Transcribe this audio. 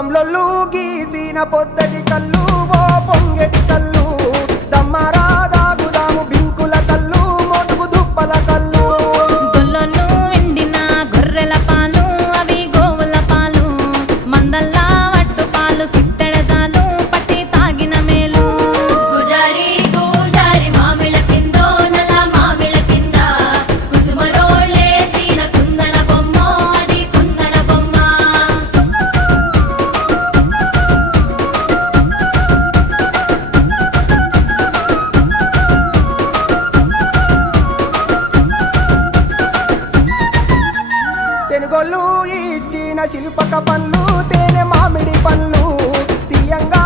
కమ్లొల్లు గీసిన పొద్దటి కళ్ళు ఓ పొంగెటి కళ్ళు దమ్మరా దాగుదాము బింకుల కళ్ళు మోటుకు దుప్పల కళ్ళు గొల్లొల్లు ఎండిన గొర్రెల పాలు అవి గోవుల పాలు మందల్లా వట్టు పాలు సిట్టెడజాలు పట్టి తాగిన మేలు గుజారి గుజారి మామిళ్ళ కిందో నల్ల మామిళ్ళ కింద కుసుమరోళ్ళేసిన కుందన బొమ్మ అది కుందన బొమ్మ తెనుగొల్లు ఇచ్చిన శిల్పక పళ్ళు తేనె మామిడి పళ్ళు తీయంగా